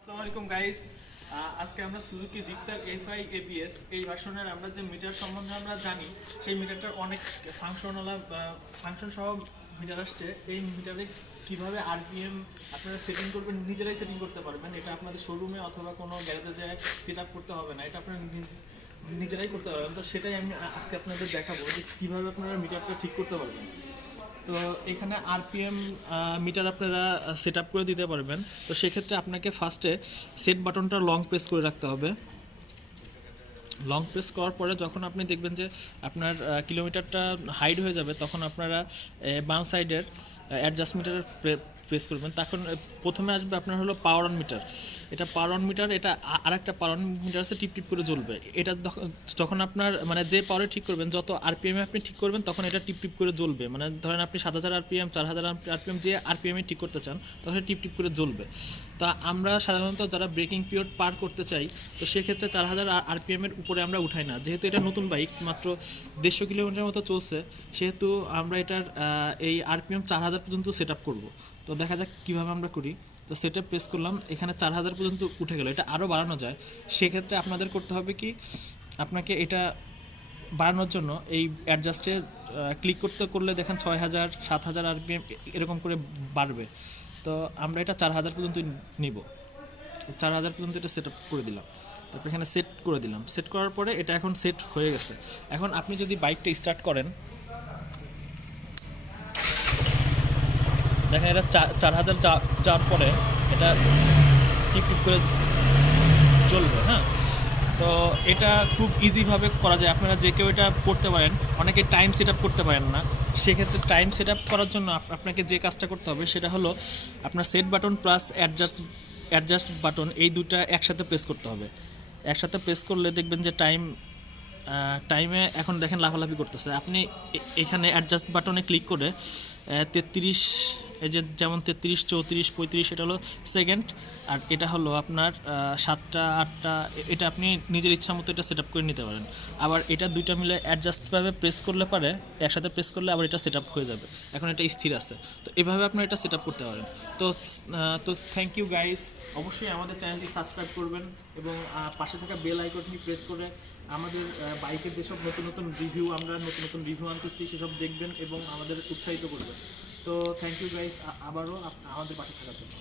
আসসালামু আলাইকুম গাইস আজকে আমরা সুজুকি জিক্সার এফআই এবিএস এই ভার্সনের আমরা যে মিটার সম্বন্ধে আমরা জানি, সেই মিটারটার অনেক ফাংশনাল ফাংশন সহ মিটার আসছে। এই মিটারে কীভাবে আরপিএম আপনারা সেটিং করবেন, নিজেরাই সেটিং করতে পারবেন। এটা আপনাদের শোরুমে অথবা কোনো গ্যারেজে যায় সেট আপ করতে হবে না। এটা আপনারা নিজেরাই করতে পারবেন। তো সেটাই আমি আজকে আপনাদের দেখাবো যে কীভাবে আপনারা মিটারটা ঠিক করতে পারবেন। তো এখানে আরপিএম মিটার আপনারা সেট আপ করে দিতে পারবেন। তো সেক্ষেত্রে আপনাকে ফার্স্টে সেট বাটনটা লং প্রেস করে রাখতে হবে। লং প্রেস করার পরে যখন আপনি দেখবেন যে আপনার কিলোমিটারটা হাইড হয়ে যাবে, তখন আপনারা বাম সাইডের অ্যাডজাস্টমিটার প্রেস করবেন, তখন প্রথমে আসবে আপনার হলো পাওয়ার অন মিটার এটা পাওয়ার অন মিটার এটা আ- আরেকটা পাওয়ার অন মিটার আছে, টিপ টিপ করে জ্বলবে। এটা যখ- যখন আপনার মানে যে পাওয়ারে ঠিক করবেন, যত আরপিএম আপনি ঠিক করবেন, তখন এটা টিপ টিপ করে জ্বলবে। মানে ধরেন আপনি সাত হাজার আরপিএম চার হাজার আরপিএম যে আরপিএম ঠিক করতে চান, তখন টিপ টিপ করে জ্বলবে। তা আমরা সাধারণত যারা ব্রেকিং পিরিয়ড পার করতে চাই, তো সেক্ষেত্রে চার হাজার আরপিএম এর উপরে আমরা উঠাই না। যেহেতু এটা নতুন বাইক মাত্র দেড়শো কিলোমিটার মতো চলছে, সেহেতু আমরা এটার এই আরপিএম চার হাজার পর্যন্ত সেট আপ করব। তো দেখা যাক কীভাবে আমরা করি। তো সেটা প্রেস করলাম, এখানে চার হাজার পর্যন্ত উঠে গেল, এটা আরও বাড়ানো যায়। সেক্ষেত্রে আপনাদের করতে হবে কি, আপনাকে এটা বাড়ানোর জন্য এই অ্যাডজাস্টে ক্লিক করতে করলে দেখেন ছয় হাজার, সাত হাজার আরপিএম এরকম করে বাড়বে। তো আমরা এটা চার হাজার পর্যন্ত নিব। চার হাজার পর্যন্ত এটা সেট করে দিলাম। তারপর এখানে সেট করে দিলাম। সেট করার পরে এটা এখন সেট হয়ে গেছে। এখন আপনি যদি বাইকটা স্টার্ট করেন দেখেন এটা চার চার হাজার যাওয়ার পরে এটা টিপ টিপ করে চলবে হ্যাঁ? তো এটা খুব ইজিভাবে করা যায়। আপনারা যে কেউ এটা করতে পারেন, অনেকে টাইম সেট আপ করতে পারেন না। সেক্ষেত্রে টাইম সেট আপ করার জন্য আপনাকে যে কাজটা করতে হবে সেটা হলো আপনার set button plus adjust adjust button এই দুটা একসাথে প্রেস করতে হবে। একসাথে প্রেস করলে দেখবেন যে টাইম টাইমে এখন দেখেন লাফালাফি করতেছে। আপনি এখানে অ্যাডজাস্ট বাটনে ক্লিক করে তেত্রিশ, এই যে যেমন তেত্রিশ, চৌত্রিশ, পঁয়ত্রিশ, এটা হলো সেকেন্ড আর এটা হলো আপনার সাতটা, আটটা এটা আপনি নিজের ইচ্ছা মতো এটা সেট আপ করে নিতে পারেন। আবার এটা দুইটা মিলে অ্যাডজাস্টভাবে প্রেস করলে পারে, একসাথে প্রেস করলে আবার এটা সেট আপ হয়ে যাবে। এখন এটা স্থির আছে। তো এভাবে আপনি এটা সেট আপ করতে পারেন। তো তো থ্যাংক ইউ গাইস অবশ্যই আমাদের চ্যানেলটি সাবস্ক্রাইব করবেন এবং পাশে থাকা বেল আইকনটি প্রেস করে আমাদের বাইকের যেসব নতুন নতুন রিভিউ আমরা, নতুন নতুন রিভিউ আনতেছি, সেসব দেখবেন এবং আমাদের উৎসাহিত করবেন। তো থ্যাংক ইউ গাইস আবারও আমাদের পাশে থাকার জন্য।